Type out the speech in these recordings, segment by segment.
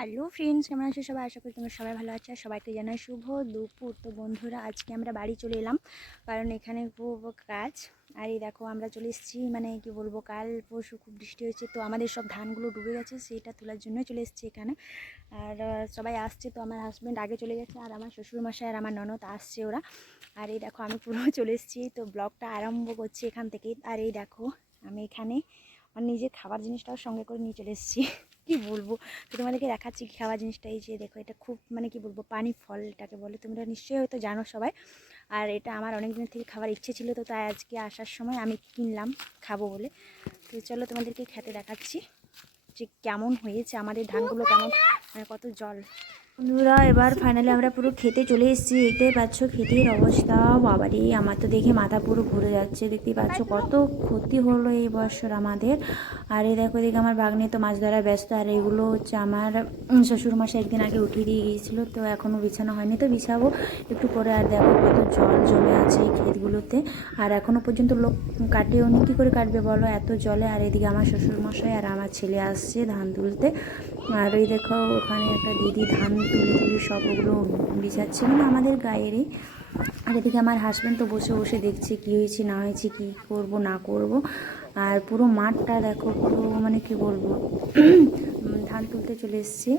Hello friends, কেমন আছো সবাই? আশা করি তোমরা সবাই ভালো আছো। সবাইকে জানাই শুভ দুপুর। তো বন্ধুরা, আজকে আমরা বাড়ি চলে এলাম, কারণ এখানে খুব কাজ। আর এই দেখো, আমরা চলে এসেছি মানে কি বলব, কাল পরশু খুব বৃষ্টি হয়েছে, তো আমাদের সব ধানগুলো ডুবে গেছে, সেটা তোলার জন্য চলে এসেছি এখানে। আর সবাই আসছে, তো আমার হাজব্যান্ড আগে চলে গেছে, আর আমার শ্বশুরমশাই আর আমার ননদ আসছে ওরা। আর এই দেখো, আমি পুরো চলে এসেছি, তো ব্লগটা আরম্ভ করছি এখান থেকেই। আর এই দেখো, আমি এখানে আমার নিজের খাবার জিনিসটাও সঙ্গে করে নিয়ে চলে এসেছি। কি বলব? তো তোমাদেরকে দেখাচ্ছি কি খাওয়া জিনিসটা, এই যে দেখো, এটা খুব মানে কি বলব, পানি ফল এটাকে বলে। তোমরা নিশ্চয়ই হয়তো জানো সবাই। আর এটা আমার অনেক দিন থেকে খাবার ইচ্ছে ছিল, তো তাই আজকে আসার সময় আমি কিনলাম, খাব বলে। তো চলো তোমাদেরকে খেতে দেখাচ্ছি যে কেমন হয়েছে, আমাদের ধানগুলো কেমন মানে কত জল। বন্ধুরা, এবার ফাইনালি আমরা পুরো খেতে চলে এসেছি। দেখতেই পাচ্ছ খেতের অবস্থা। বাবারে, আমার তো দেখে মাথা পুরো ঘুরে যাচ্ছে। দেখতেই পাচ্ছ কত ক্ষতি হলো এই বছর আমাদের। আর এই দেখো দেখে আমার বাগনে তো মাছ ধরা ব্যস্ত। আর এগুলো হচ্ছে আমার শ্বশুরমশাই একদিন আগে উঠিয়ে দিয়ে গিয়েছিল। তো এখনও বিছানো হয়নি। তো বিছাবো একটু পরে। আর দেখো কত জল জমে আছে এই ক্ষেতগুলোতে। আর এখনও পর্যন্ত লোক কাটেও নি। কী করে কাটবে বলো? এত জলে। আর এদিকে আমার শ্বশুরমশাই আর আমার ছেলে আসছে ধান তুলতে। আর ওই দেখো, ওখানে একটা দিদি ধান তুলে তুলে সব ওগুলো বিছাচ্ছে। মানে আমাদের গায়েরই। আর এদিকে আমার হাজব্যান্ড তো বসে বসে দেখছে কি হয়েছে, না হয়েছে, কি করব, না করব। আর পুরো মাঠটা দেখো, পুরো মানে কি বলব ধান তুলতে চলে এসছে।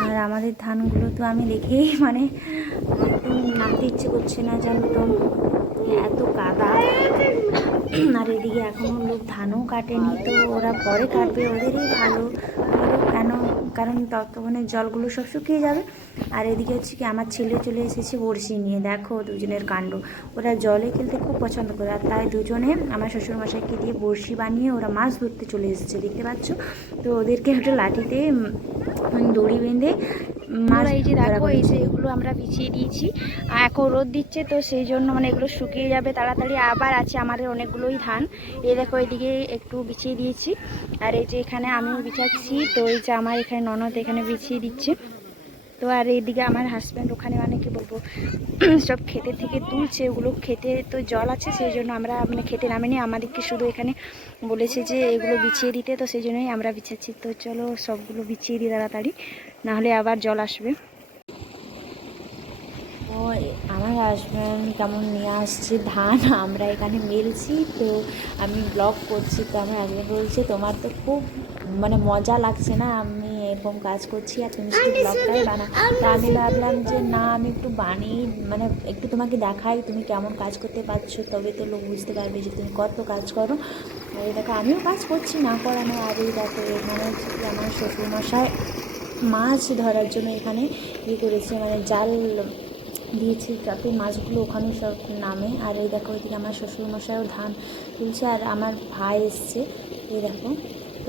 আর আমাদের ধানগুলো তো আমি দেখেই মানে একদম নামতে ইচ্ছে করছে না, জানো তো। এত কাদা। আর এদিকে এখনও লোক ধানও কাটেনি, তো ওরা পরে কাটবে, ওদেরই ভালো। কেন কারণ ততক্ষণে জলগুলো সব শুকিয়ে যাবে। আর এদিকে হচ্ছে কি আমার ছেলে চলে এসেছে বড়শি নিয়ে। দেখো দুজনের কাণ্ড। ওরা জলে খেলতে খুব পছন্দ করে। আর তাই দুজনে আমার শ্বশুরমশাইকে দিয়ে বড়শি বানিয়ে ওরা মাছ ধরতে চলে এসেছে। দেখতে পাচ্ছ? তো ওদেরকে একটা লাঠিতে দড়ি বেঁধে মারা এই যে দেখো এই। যে এগুলো আমরা বিছিয়ে দিয়েছি। আর এখন রোদ দিচ্ছে তো সেই জন্য মানে এগুলো শুকিয়ে যাবে তাড়াতাড়ি। আবার আছে আমাদের অনেকগুলোই ধান। এই দেখো এদিকে একটু বিছিয়ে দিয়েছি। আর এই যে এখানে আমিও বিছাচ্ছি তো এই যে আমার এখানে ননদ এখানে বিছিয়ে দিচ্ছে। তো আর এইদিকে আমার হাজব্যান্ড ওখানে মানে কি বলব, সব খেতে থেকে তুলছে, ওগুলো খেতে তো জল আছে, সেই জন্য আমরা মানে খেতে নামিনি। আমাদেরকে শুধু এখানে বলেছে যে এগুলো বিছিয়ে দিতে, তো সেই জন্যই আমরা বিছাচ্ছি। তো চলো সবগুলো বিছিয়ে দিই তাড়াতাড়ি, নাহলে আবার জল আসবে। আমার হাজব্যান্ড কেমন নিয়ে আসছে ধান, আমরা এখানে মেলছি। তো আমি ব্লগ করছি, তো আমার হাজব্যান্ড বলছে, তোমার তো খুব মানে মজা লাগছে না? আমি এরকম কাজ করছি আর তুমি শুধু ব্লগটাই বানা তা আমি ভাবলাম যে না আমি একটু বানিয়ে মানে একটু তোমাকে দেখাই তুমি কেমন কাজ করতে পারছ। তবে তো লোক বুঝতে পারবে যে তুমি কত কাজ করো। আর এই দেখো আমিও কাজ করছি না করা না আর এই দেখো এখানে আমার শ্বশুরমশাই মাছ ধরার জন্য এখানে ইয়ে করেছে মানে জাল দিয়েছি। যাতে মাছগুলো ওখানে সব নামে। আর এই দেখো এদিকে আমার শ্বশুরমশাইও ধান তুলছে আর আমার ভাই এসছে। এই দেখো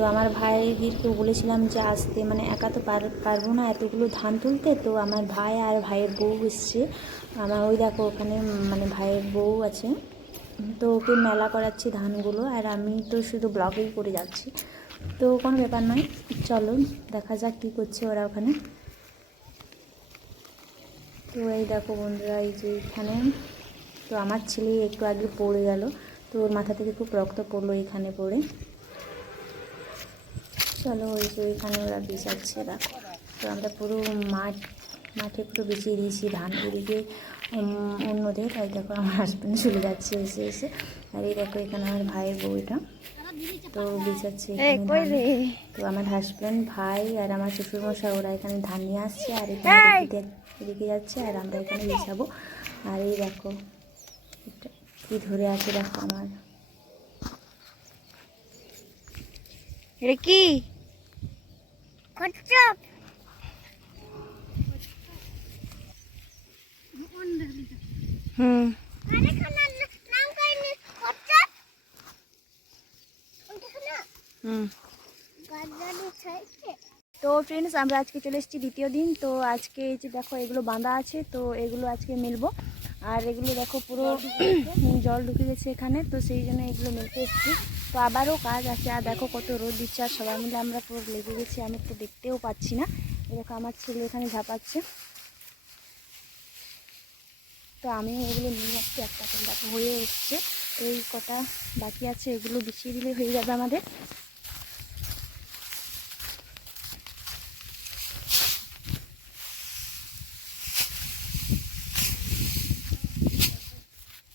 তো আমার ভাইদেরকে বলেছিলাম যে আসতে মানে একা তো পার- পারব না এতগুলো ধান তুলতে। তো আমার ভাই আর ভাইয়ের বউ এসছে। আমার ওই দেখো ওখানে মানে ভাইয়ের বউ আছে। তো ওকে মেলা করাচ্ছি ধানগুলো। আর আমি তো শুধু ব্লগেই করে যাচ্ছি। তো কোনো ব্যাপার নয়। চলো, দেখা যাক কী করছে ওরা ওখানে। তো এই দেখো বন্ধুরা, এই যে এখানে। তো আমার ছেলে একটু আগে পড়ে গেল। তো ওর মাথা থেকে খুব রক্ত পড়ল এখানে পড়ে। চলো ওই যে এখানে ওরা বিছাচ্ছে দেখো তো আমরা পুরো মাঠ মাঠে পুরো বিছিয়ে দিয়েছি ধান এদিকে। অন্যদের তাই দেখো আমার হাজব্যান্ড চলে যাচ্ছে এসে এসে। আর এই দেখো এখানে আমার ভাইয়ের বউটা তো বিছাচ্ছে। রে? তো আমার হাজব্যান্ড ভাই আর আমার শ্বশুরমশাই ওরা এখানে ধান নিয়ে আসছে আর এখানে! এদিকে যাচ্ছে আর আমরা এখানে বিছাবো আর এই দেখো এটা কি ধরে আছে দেখো আমার। এটা কি? হুম। হুম। তো ফ্রেন্ডস আমরা আজকে চলে এসেছি দ্বিতীয় দিন তো আজকে এই যে দেখো এগুলো বাঁধা আছে তো এগুলো আজকে মেলবো। আর এগুলো দেখো পুরো জল ঢুকে গেছে এখানে, তো সেই জন্য এগুলো মেলতে এসেছি। তো আবারও কাজ আছে, আর দেখো কত রোদ দিচ্ছে, আর সবাই মিলে আমরা পুরো লেগে গেছি, আমি তো দেখতেও পাচ্ছি না। দেখো আমার ছেলে এখানে ঝাঁপাচ্ছে। তো আমিও এগুলো নিয়ে যাচ্ছি একটা হয়ে এসছে। এই কটা বাকি আছে, এগুলো বিছিয়ে দিলে হয়ে যাবে আমাদের।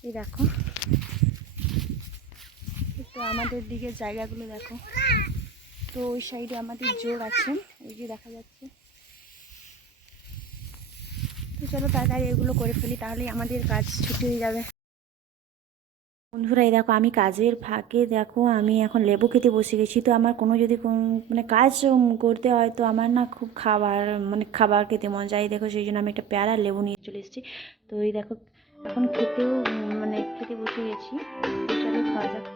এই দেখো। তো আমাদের দিকে জায়গাগুলো দেখো। তো ওই সাইডে আমাদের জোর আছে। এই যে দেখা যাচ্ছে। তো চলো তাড়াতাড়ি এগুলো করে ফেলি তাহলে আমাদের কাজ ছুটি হয়ে যাবে। বন্ধুরা, এই দেখো, আমি কাজের ফাঁকে, দেখো, আমি এখন লেবু খেতে বসে গেছি। তো আমার কোনো যদি কোন মানে কাজ করতে হয়, তো আমার না খুব খাবার মানে খাবার খেতে মন যায়। দেখো, সেই জন্য আমি একটা প্যারা লেবু নিয়ে চলে এসেছি। তো এই দেখো এখন খেতেও মানে খেতে বসে গেছি। চলো খাওয়া যাক।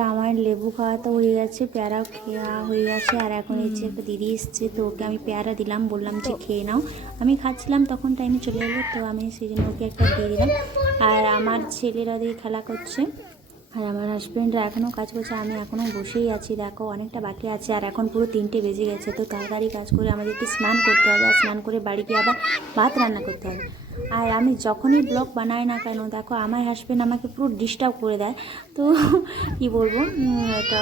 বন্ধুরা আমার লেবু খাওয়া তো হয়ে গেছে পেয়ারাও খেয়া হয়ে গেছে আর এখন এই যে একটা দিদি এসছে তো ওকে আমি পেয়ারা দিলাম বললাম যে খেয়ে নাও। আমি খাচ্ছিলাম তখন টাইমে চলে এলো তো আমি সেই জন্য ওকে একটা দিয়ে দিলাম। আর আমার ছেলেরা দিয়ে খেলা করছে। আর আমার হাজব্যান্ডরা এখনও কাজ করছে, আমি এখনও বসেই আছি। দেখো, অনেকটা বাকি আছে, আর এখন পুরো তিনটে বেজে গেছে, তো তাড়াতাড়ি কাজ করে আমাদেরকে স্নান করতে হবে, আর স্নান করে বাড়ি গিয়ে আবার ভাত রান্না করতে হবে। আর আমি যখনই ব্লগ বানাই না কেন, দেখো, আমার হাজব্যান্ড আমাকে পুরো ডিস্টার্ব করে দেয়। তো কি বলব এটা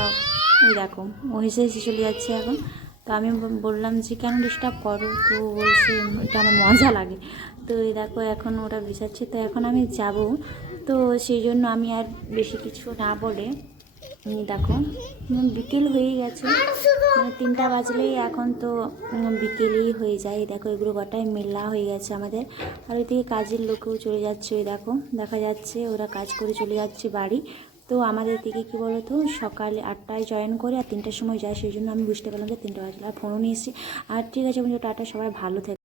ওই দেখো, ও হেসে হেসে চলে যাচ্ছে এখন। তো আমি বললাম যে, কেন ডিস্টার্ব করো? তো বলছে, এটা আমার মজা লাগে। তো এই দেখো, এখন ওটা বিছাচ্ছে, তো এখন আমি যাব। তো সেই জন্য আমি আর বেশি কিছু না বলে দেখো বিকেল হয়ে গেছে। মানে তিনটা বাজলেই এখন তো বিকেলই হয়ে যায়। দেখো, এগুলো গোটাই মেলা হয়ে গেছে আমাদের। আর ওইদিকে কাজের লোকেও চলে যাচ্ছে, ওই দেখো, দেখা যাচ্ছে ওরা কাজ করে চলে যাচ্ছে বাড়ি। তো আমাদের দিকে কী বলো তো সকালে আটটায় জয়েন করে আর তিনটার সময় যায়। সেই জন্য আমি বুঝতে পারলাম যে তিনটা বাজলে আর ফোনও নিয়ে এসেছি। আর ঠিক আছে বন্ধু টাটা, সবাই ভালো থেকে।